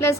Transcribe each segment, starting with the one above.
A+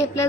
A+